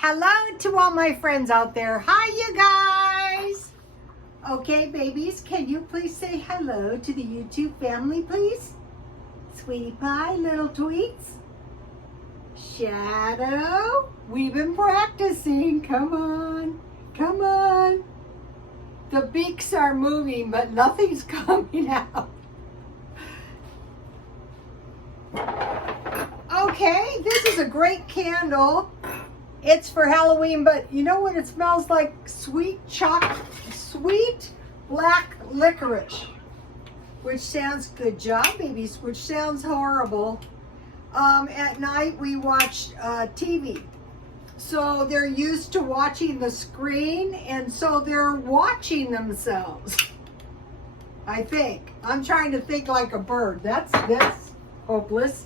Hello to all my friends out there. Hi, you guys. Okay, babies, can you please say hello to the YouTube family, please? Sweetie Pie, little tweets. Shadow, we've been practicing. Come on, come on. The beaks are moving, but nothing's coming out. Okay, this is a great candle. It's for Halloween, but you know what it smells like? Sweet black licorice. Which sounds good job, babies, which sounds horrible. At night we watch TV. So they're used to watching the screen, and so they're watching themselves. I think. I'm trying to think like a bird. That's hopeless.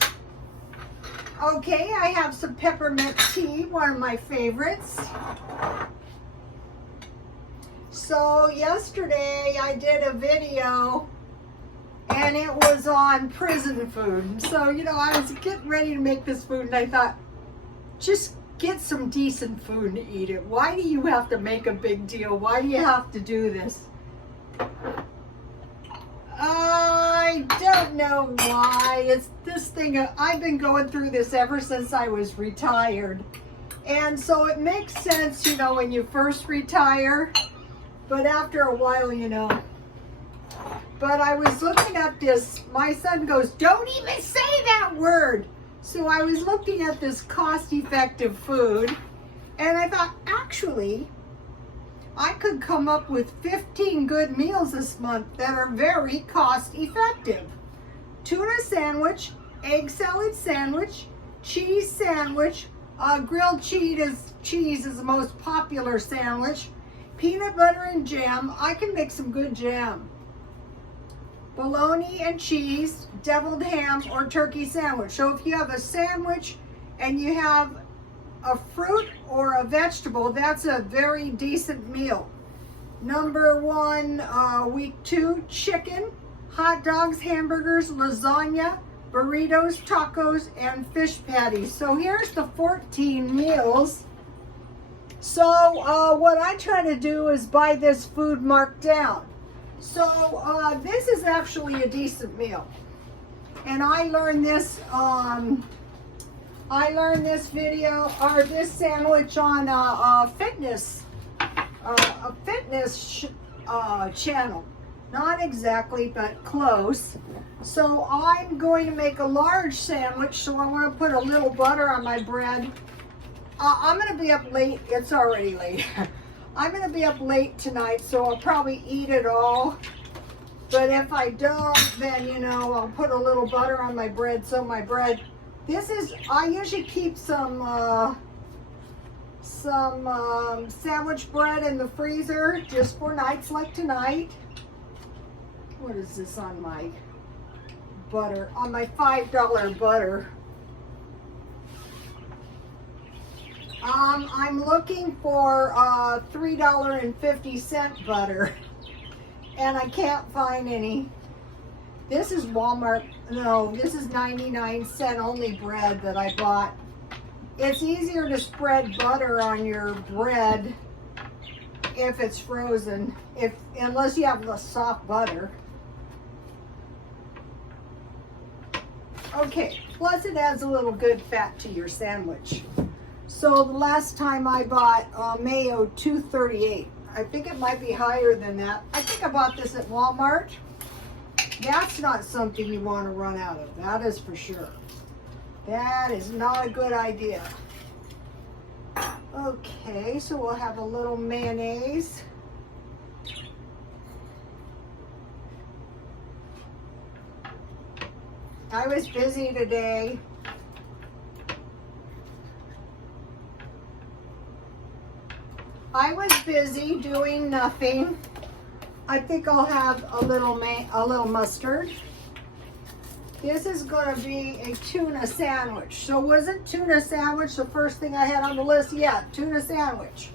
Okay, I have some peppermint tea, one of my favorites. So yesterday I did a video and it was on prison food. So, you know, I was getting ready to make this food and I thought, just get some decent food and eat it. Why do you have to make a big deal? Why do you have to do this? I don't know why. It's this thing. I've been going through this ever since I was retired. And so it makes sense, you know, when you first retire. But after a while, you know. But I was looking at this. My son goes, don't even say that word. So I was looking at this cost-effective food. And I thought, actually, I could come up with 15 good meals this month that are very cost effective. Tuna sandwich, egg salad sandwich, cheese sandwich, grilled cheese is the most popular sandwich, peanut butter and jam. I can make some good jam. Bologna and cheese, deviled ham, or turkey sandwich. So if you have a sandwich and you have a fruit or a vegetable, that's a very decent meal. Number one, week 2, chicken, hot dogs, hamburgers, lasagna, burritos, tacos, and fish patties. So here's the 14 meals. So what I try to do is buy this food marked down. So this is actually a decent meal. And I learned this video or this sandwich on a fitness channel. Not exactly, but close. So I'm going to make a large sandwich. So I want to put a little butter on my bread. I'm going to be up late. It's already late. I'm going to be up late tonight, so I'll probably eat it all. But if I don't, then, you know, I'll put a little butter on my bread. So my bread, I usually keep some sandwich bread in the freezer just for nights like tonight. What is this on my butter? On my $5 butter. I'm looking for $3.50 butter, and I can't find any. This is Walmart. No, this is 99-cent only bread that I bought. It's easier to spread butter on your bread if it's frozen, unless you have the soft butter. Okay, plus it adds a little good fat to your sandwich. So the last time I bought mayo, $2.38. I think it might be higher than that. I think I bought this at Walmart. That's not something you want to run out of. That is for sure. That is not a good idea. Okay, so we'll have a little mayonnaise. I was busy today. I was busy doing nothing. I think I'll have a little mustard. This is going to be a tuna sandwich. So wasn't tuna sandwich the first thing I had on the list? Yeah, tuna sandwich.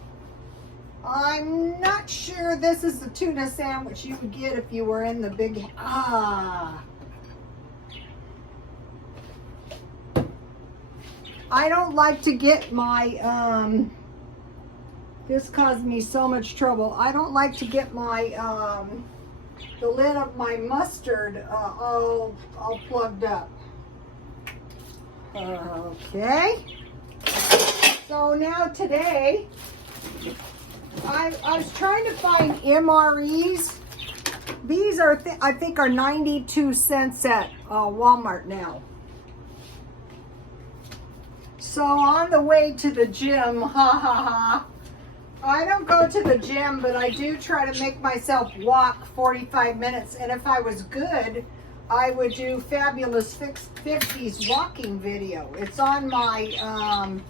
I'm not sure this is the tuna sandwich you would get if you were in the big... I don't like to get my This caused me so much trouble. I don't like to get my the lid of my mustard all plugged up. Okay. So now today, I was trying to find MREs. These are, I think, are 92 cents at Walmart now. So on the way to the gym, I don't go to the gym, but I do try to make myself walk 45 minutes. And if I was good, I would do Fabulous 50s walking video. It's on my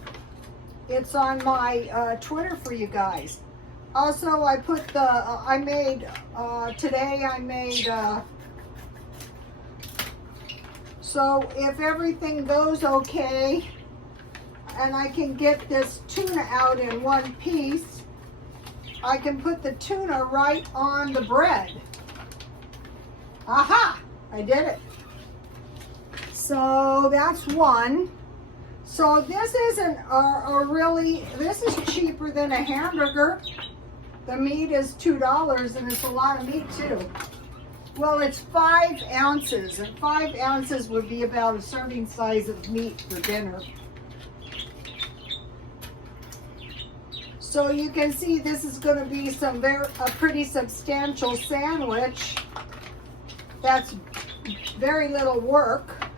Twitter for you guys. Also, I put today I made, so if everything goes okay, and I can get this tuna out in one piece, I can put the tuna right on the bread. Aha! I did it. So that's one. So this isn't this is cheaper than a hamburger. The meat is $2 and it's a lot of meat too. Well, it's 5 ounces, and 5 ounces would be about a serving size of meat for dinner. So you can see this is going to be a pretty substantial sandwich. That's very little work.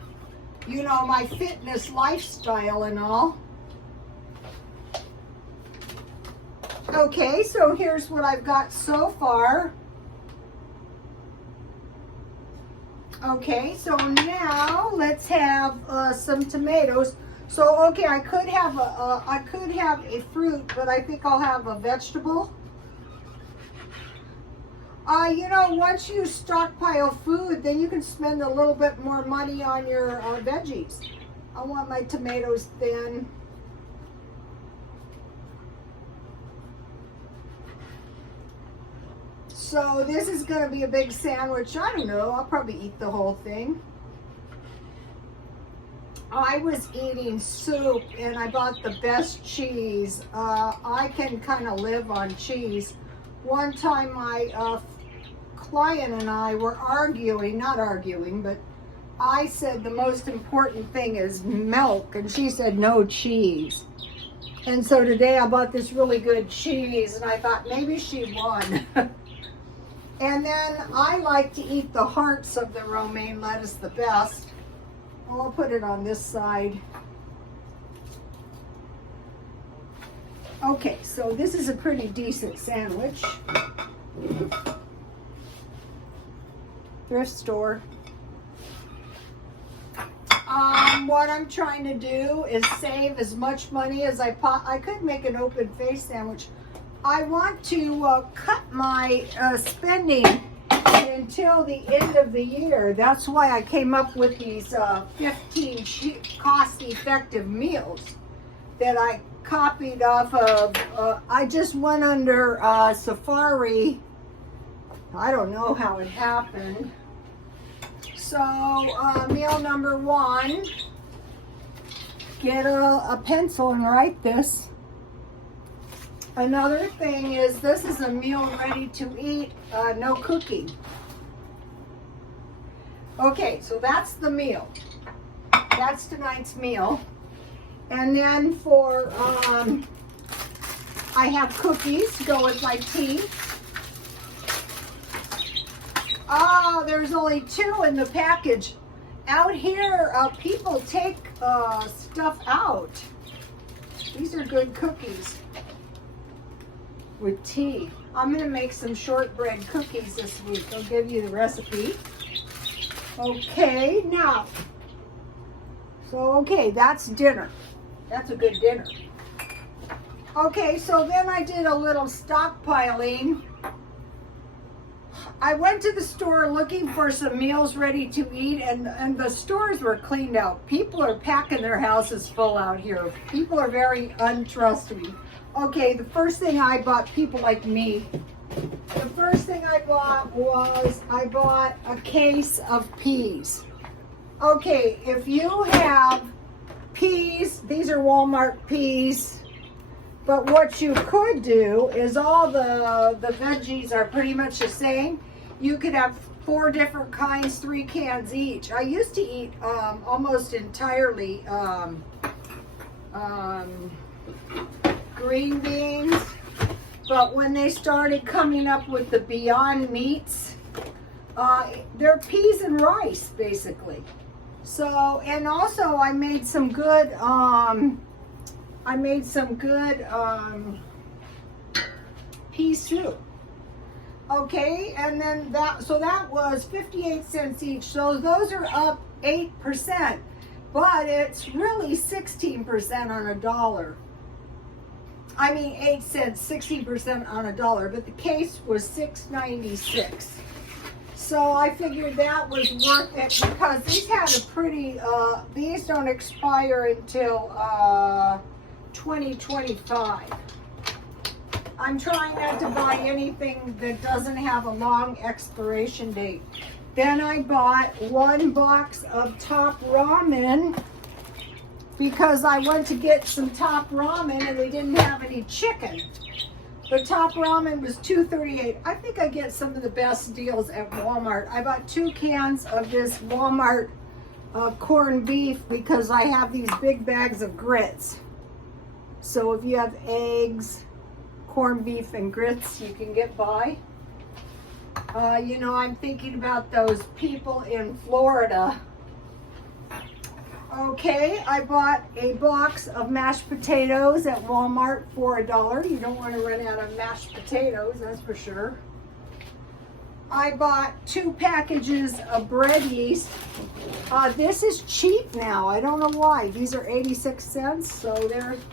You know, my fitness lifestyle and all. Okay, so here's what I've got so far. Okay, so now let's have some tomatoes. So okay, I could have a fruit, but I think I'll have a vegetable. You know, once you stockpile food, then you can spend a little bit more money on your veggies. I want my tomatoes thin. So this is going to be a big sandwich. I don't know. I'll probably eat the whole thing. I was eating soup and I bought the best cheese. I can kind of live on cheese. One time my client and I were not arguing, but I said the most important thing is milk, and she said no, cheese. And so today I bought this really good cheese, and I thought maybe she won. And then I like to eat the hearts of the romaine lettuce the best. I'll put it on this side. Okay, so this is a pretty decent sandwich. Thrift store. What I'm trying to do is save as much money as I could make an open face sandwich. I want to cut my spending until the end of the year. That's why I came up with these 15 cost-effective meals that I copied off of. I just went under Safari. I don't know how it happened. So meal number 1, get a pencil and write this. Another thing is, this is a meal ready to eat, no cooking. Okay, so that's the meal. That's tonight's meal. And then for, I have cookies to go with my tea. Oh, there's only 2 in the package. Out here, people take stuff out. These are good cookies with tea. I'm gonna make some shortbread cookies this week. I'll give you the recipe. Okay, now, okay, that's dinner. That's a good dinner. Okay, so then I did a little stockpiling. I went to the store looking for some meals ready to eat, and the stores were cleaned out. People are packing their houses full out here. People are very untrustworthy. Okay, the first thing I bought, people like me, the first thing I bought was, I bought a case of peas. Okay, if you have peas, these are Walmart peas. But what you could do is all the veggies are pretty much the same. You could have 4 different kinds, 3 cans each. I used to eat almost entirely green beans, but when they started coming up with the Beyond Meats, they're peas and rice basically. So, and also I made some good pea soup. Okay, and then that was 58 cents each. So those are up 8%, but it's really 16% on a dollar. I mean 8 cents, 16% on a dollar, but the case was $6.96. So I figured that was worth it because these had a pretty, these don't expire until 2025. I'm trying not to buy anything that doesn't have a long expiration date. Then I bought 1 box of Top Ramen because I went to get some Top Ramen and they didn't have any chicken. The Top Ramen was $2.38. I think I get some of the best deals at Walmart. I bought 2 cans of this Walmart corned beef because I have these big bags of grits. So if you have eggs, corned beef, and grits, you can get by. You know, I'm thinking about those people in Florida. Okay, I bought a box of mashed potatoes at Walmart for $1. You don't want to run out of mashed potatoes, that's for sure. I bought 2 packages of bread yeast. This is cheap now. I don't know why. These are 86 cents, so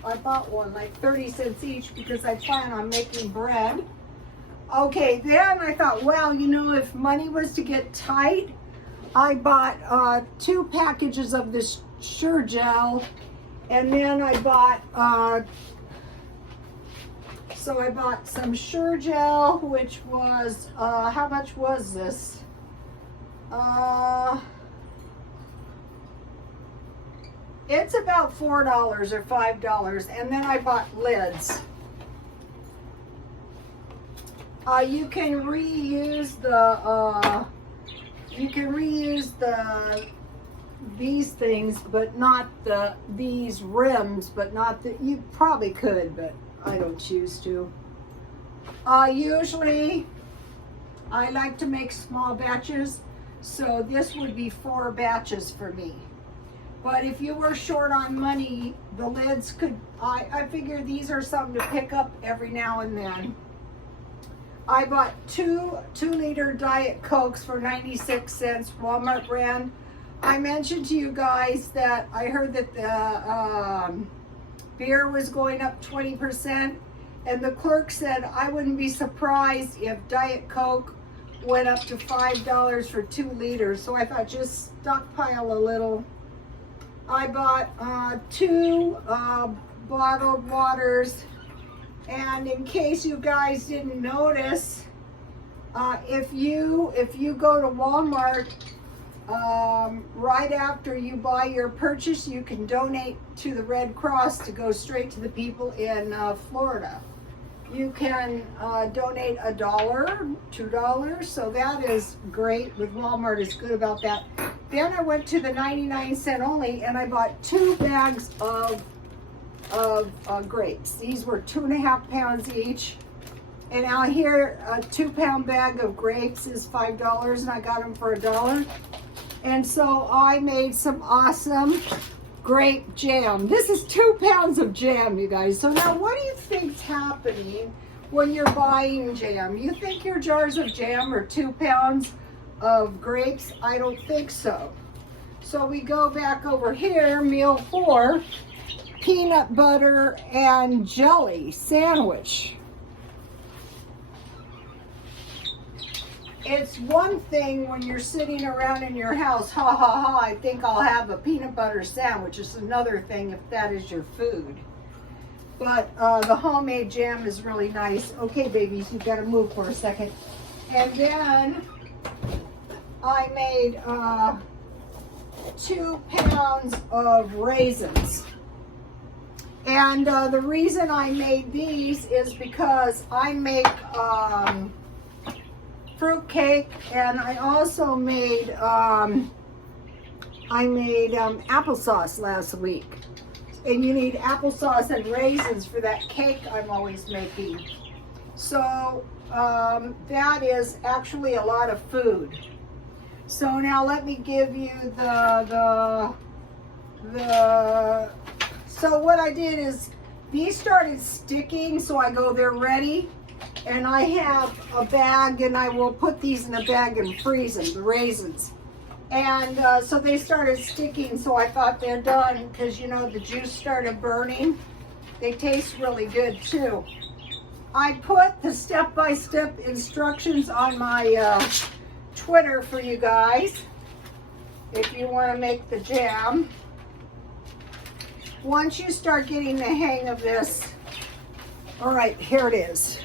I bought one like 30 cents each because I plan on making bread. Okay, then I thought, well, you know, if money was to get tight, I bought 2 packages of this Sure Gel, and then I bought so I bought some Sure Gel, which was how much was this? It's about $4 or $5, and then I bought lids. You can reuse these things, but not these rims, but not you probably could, but I don't choose to. Usually I like to make small batches, so this would be 4 batches for me. But if you were short on money, the lids could, I figure these are something to pick up every now and then. I bought 2-liter Diet Cokes for 96 cents, Walmart brand. I mentioned to you guys that I heard that the beer was going up 20%, and the clerk said I wouldn't be surprised if Diet Coke went up to $5 for 2 liters. So I thought just stockpile a little. I bought 2 bottled waters, and in case you guys didn't notice, if you go to Walmart, right after you buy your purchase, you can donate to the Red Cross to go straight to the people in Florida. You can donate $1, $2, so that is great. With Walmart, is good about that. Then I went to the 99-cent only, and I bought 2 bags of grapes. These were 2.5 pounds each. And out here, a 2-pound bag of grapes is $5, and I got them for $1. And so I made some awesome grape jam. This is 2 pounds of jam, you guys. So now what do you think's happening when you're buying jam? You think your jars of jam are 2 pounds of grapes? I don't think so. So we go back over here, meal 4, peanut butter and jelly sandwich. It's one thing when you're sitting around in your house, ha ha ha, I think I'll have a peanut butter sandwich. It's another thing if that is your food. But the homemade jam is really nice. Okay, babies, you've got to move for a second. And then I made 2 pounds of raisins. And the reason I made these is because I make fruit cake, and I also made applesauce last week. And you need applesauce and raisins for that cake I'm always making. So that is actually a lot of food. So now let me give you so what I did is these started sticking, so I go, they're ready. And I have a bag, and I will put these in a bag and freeze them, the raisins. And so they started sticking, so I thought they're done, because you know the juice started burning. They taste really good too. I put the step-by-step instructions on my Twitter for you guys if you want to make the jam. Once you start getting the hang of this, all right, here it is.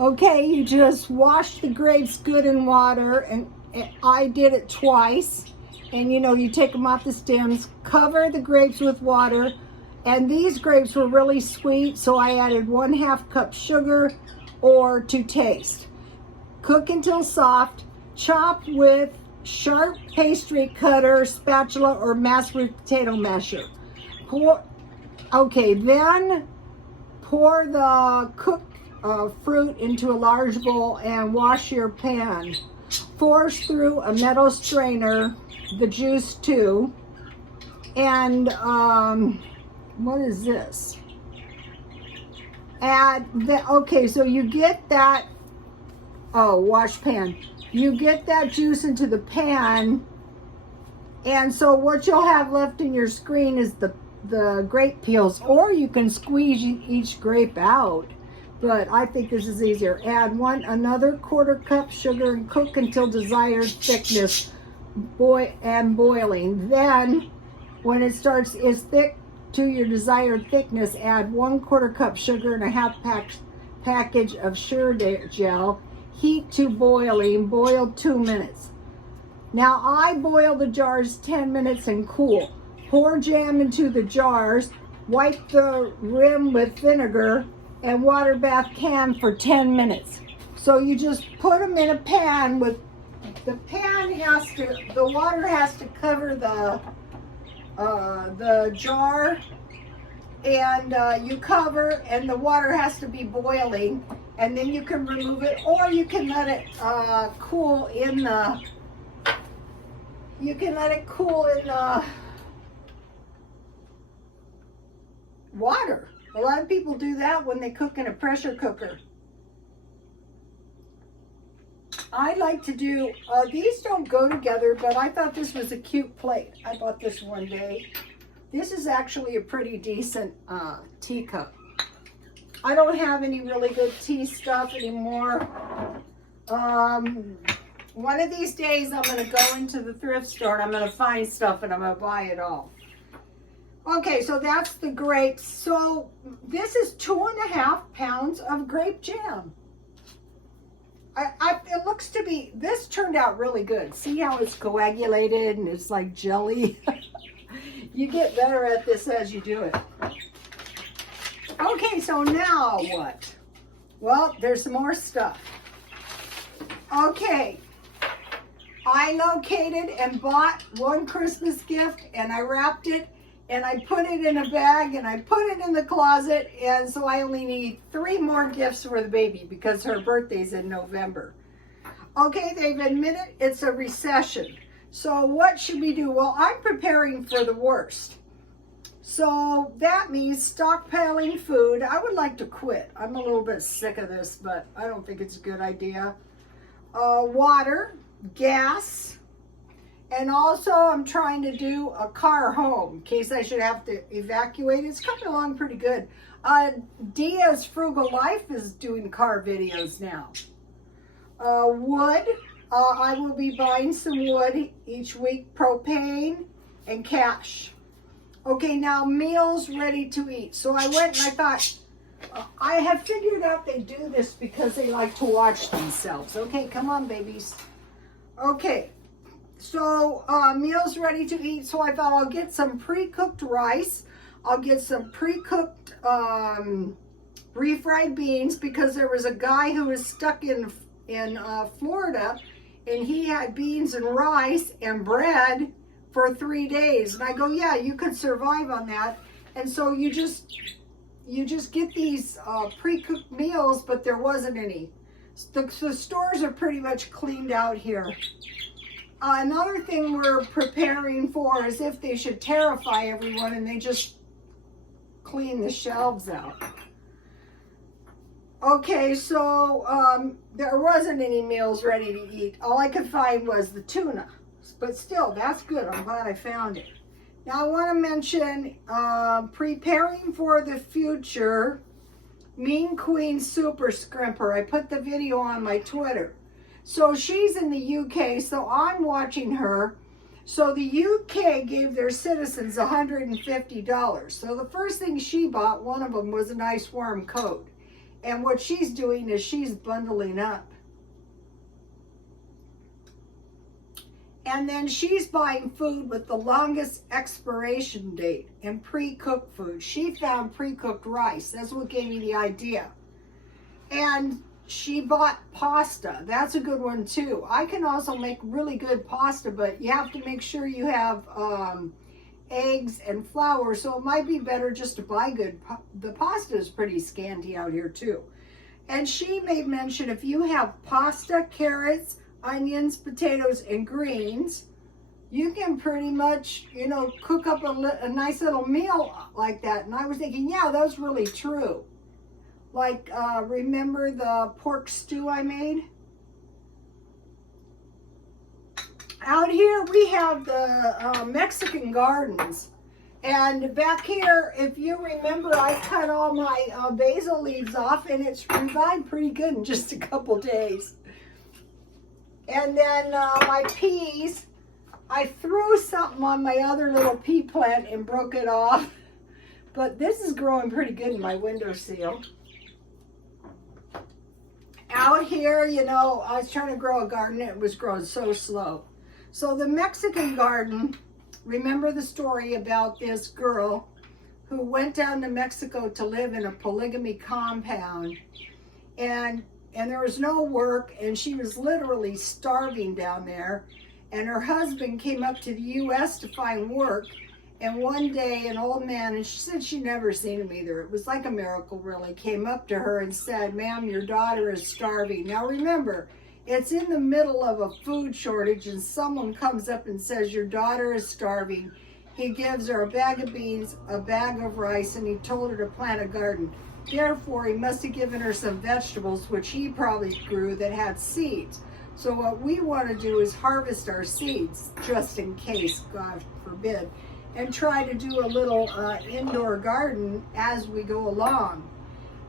Okay, you just wash the grapes good in water, and I did it twice. And you know, you take them off the stems, cover the grapes with water, and these grapes were really sweet, so I added 1/2 cup sugar or to taste. Cook until soft. Chop with sharp pastry cutter, spatula, or mashed potato masher. Then pour the cooked fruit into a large bowl and wash your pan. Force through a metal strainer the juice too. And what is this? So you get that, wash pan. You get that juice into the pan, and so what you'll have left in your screen is the grape peels, or you can squeeze each grape out, but I think this is easier. Add another 1/4 cup sugar and cook until desired thickness, boiling. Then when it is thick to your desired thickness, add 1/4 cup sugar and a 1/2 package of sugar gel. Heat to boiling, boil 2 minutes. Now I boil the jars 10 minutes and cool. Pour jam into the jars, wipe the rim with vinegar, and water bath can for 10 minutes. So you just put them in a pan with, the water has to cover the jar, and you cover, and the water has to be boiling, and then you can remove it, or you can let it cool in the water. A lot of people do that when they cook in a pressure cooker. I like to do, these don't go together, but I thought this was a cute plate. I bought this one day. This is actually a pretty decent teacup. I don't have any really good tea stuff anymore. One of these days I'm going to go into the thrift store and I'm going to find stuff and I'm going to buy it all. Okay, so that's the grapes. So this is 2.5 pounds of grape jam. It looks to be, this turned out really good. See how it's coagulated and it's like jelly? You get better at this as you do it. Okay, so now what? Well, there's some more stuff. Okay, I located and bought one Christmas gift, and I wrapped it, and I put it in a bag, and I put it in the closet, and so I only need 3 more gifts for the baby because her birthday's in November. Okay, they've admitted it's a recession. So what should we do? Well, I'm preparing for the worst. So that means stockpiling food. I would like to quit. I'm a little bit sick of this, but I don't think it's a good idea. Water, gas, and also I'm trying to do a car home in case I should have to evacuate. It's coming along pretty good. Dia's Frugal Life is doing car videos now. Wood, I will be buying some wood each week, propane and cash. Okay, now meals ready to eat. So I went and I thought, I have figured out they do this because they like to watch themselves. Okay, come on, babies. Okay, so meals ready to eat. So I thought I'll get some pre-cooked rice. I'll get some pre-cooked refried beans, because there was a guy who was stuck in Florida, and he had beans and rice and bread for 3 days. And I go, yeah, you could survive on that. And so you just get these pre-cooked meals, but there wasn't any. The stores are pretty much cleaned out here. Another thing we're preparing for is if they should terrify everyone and they just clean the shelves out. Okay, so there wasn't any meals ready to eat. All I could find was the tuna. But still, that's good. I'm glad I found it. Now I want to mention preparing for the future, Mean Queen Super Scrimper. I put the video on my Twitter. So she's in the UK, so I'm watching her. So the UK gave their citizens $150. So the first thing she bought, one of them, was a nice warm coat. And what she's doing is she's bundling up. And then she's buying food with the longest expiration date and pre-cooked food. She found pre-cooked rice. That's what gave me the idea. And she bought pasta. That's a good one too. I can also make really good pasta, but you have to make sure you have eggs and flour, so it might be better just to buy good. The pasta is pretty scanty out here too. And she made mention, if you have pasta, carrots, onions, potatoes, and greens, you can pretty much, you know, cook up a nice little meal like that. And I was thinking, yeah, that's really true. Like, remember the pork stew I made? Out here we have the Mexican gardens. And back here, if you remember, I cut all my basil leaves off, and it's revived pretty good in just a couple days. And then my peas, I threw something on my other little pea plant and broke it off. But this is growing pretty good in my windowsill. Out here, you know, I was trying to grow a garden. It was growing so slow. So the Mexican garden, remember the story about this girl who went down to Mexico to live in a polygamy compound, and there was no work, and she was literally starving down there. And her husband came up to the U.S. to find work, and one day an old man, and she said she'd never seen him either, it was like a miracle really, came up to her and said, "Ma'am, your daughter is starving." Now remember, it's in the middle of a food shortage, and someone comes up and says, "Your daughter is starving." He gives her a bag of beans, a bag of rice, and he told her to plant a garden. Therefore, he must have given her some vegetables, which he probably grew, that had seeds. So what we want to do is harvest our seeds, just in case, God forbid, and try to do a little indoor garden as we go along.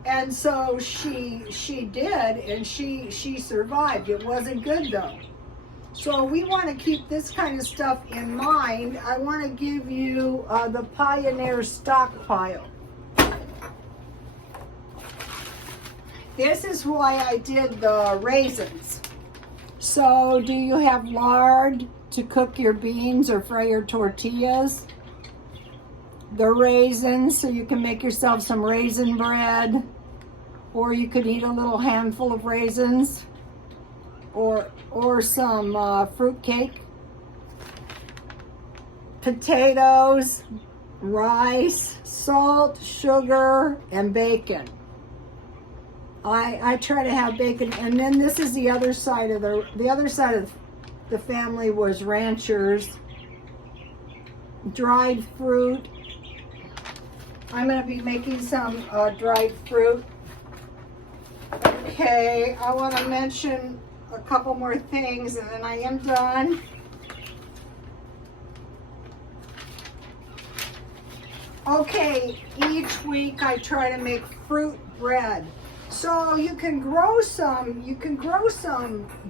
And so she did, and she survived. It wasn't good though. So we want to keep this kind of stuff in mind. I want to give you the Pioneer stockpile. This is why I did the raisins. So do you have lard to cook your beans or fry your tortillas? The raisins, so you can make yourself some raisin bread, or you could eat a little handful of raisins, or some fruit cake. Potatoes, rice, salt, sugar, and bacon. I try to have bacon, and then this is the other side of the other side of the family was ranchers. Dried fruit. I'm going to be making some dried fruit. Okay, I want to mention a couple more things, and then I am done. Okay, each week I try to make fruit bread. So you can grow some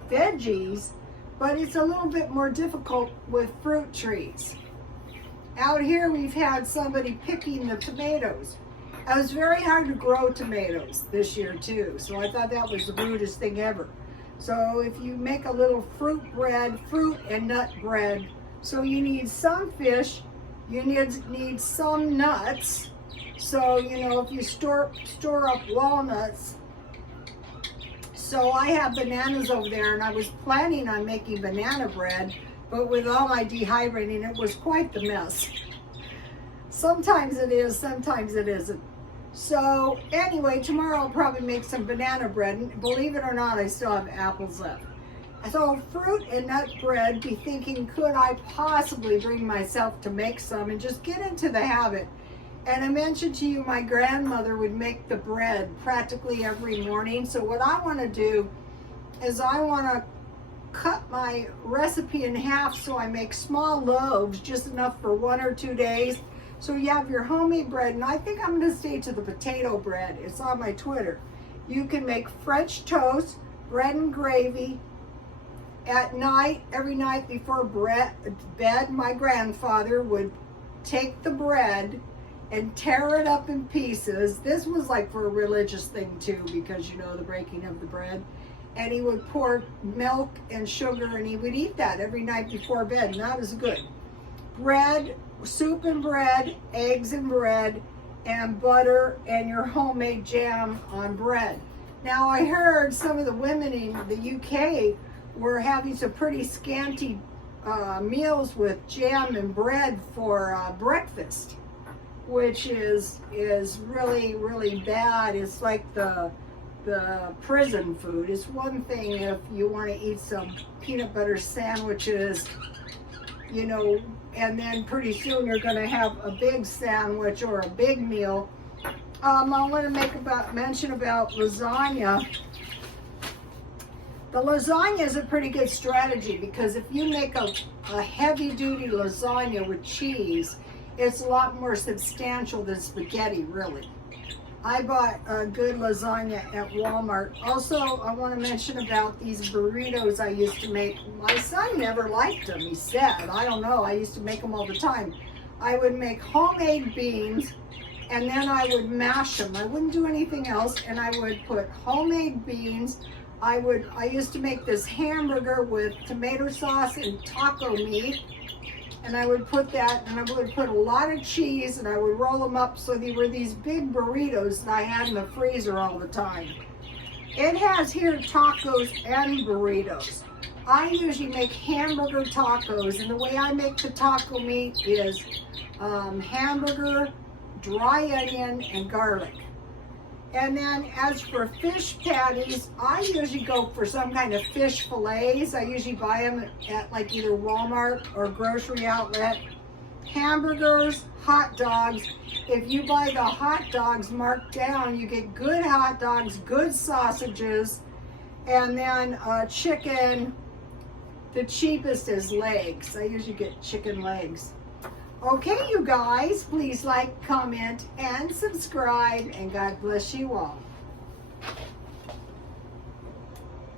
veggies, but it's a little bit more difficult with fruit trees. Out here we've had somebody picking the tomatoes. It was very hard to grow tomatoes this year too, so I thought that was the rudest thing ever. So if you make a little fruit bread, fruit and nut bread, so you need some fish, You need some nuts. So, you know, if you store up walnuts. So I have bananas over there, and I was planning on making banana bread, but with all my dehydrating, it was quite the mess. Sometimes it is, sometimes it isn't. So anyway, tomorrow I'll probably make some banana bread, and believe it or not, I still have apples left. So fruit and nut bread, be thinking, could I possibly bring myself to make some and just get into the habit? And I mentioned to you my grandmother would make the bread practically every morning. So what I want to do is I want to cut my recipe in half so I make small loaves, just enough for 1 or 2 days. So you have your homemade bread, and I think I'm going to stay to the potato bread. It's on my Twitter. You can make French toast, bread and gravy. At night, every night before bed, my grandfather would take the bread and tear it up in pieces. This was like for a religious thing too, because you know, the breaking of the bread. And he would pour milk and sugar, and he would eat that every night before bed, and that was good. Bread, soup and bread, eggs and bread, and butter, and your homemade jam on bread. Now I heard some of the women in the UK were having some pretty scanty meals with jam and bread for breakfast, which is really, really bad. It's like the prison food. It's one thing if you want to eat some peanut butter sandwiches, you know, and then pretty soon you're going to have a big sandwich or a big meal. I want to mention about lasagna. The lasagna is a pretty good strategy, because if you make a heavy-duty lasagna with cheese, it's a lot more substantial than spaghetti, really. I bought a good lasagna at Walmart. Also, I want to mention about these burritos I used to make. My son never liked them, he said. I don't know, I used to make them all the time. I would make homemade beans, and then I would mash them. I wouldn't do anything else, and I would put homemade beans. I used to make this hamburger with tomato sauce and taco meat, and I would put that, and I would put a lot of cheese, and I would roll them up so they were these big burritos that I had in the freezer all the time. It has here tacos and burritos. I usually make hamburger tacos, and the way I make the taco meat is hamburger, dry onion, and garlic. And then as for fish patties, I usually go for some kind of fish fillets. I usually buy them at like either Walmart or grocery outlet. Hamburgers, hot dogs. If you buy the hot dogs marked down, you get good hot dogs, good sausages, and then chicken. The cheapest is legs. I usually get chicken legs. Okay, you guys, please like, comment, and subscribe, and God bless you all.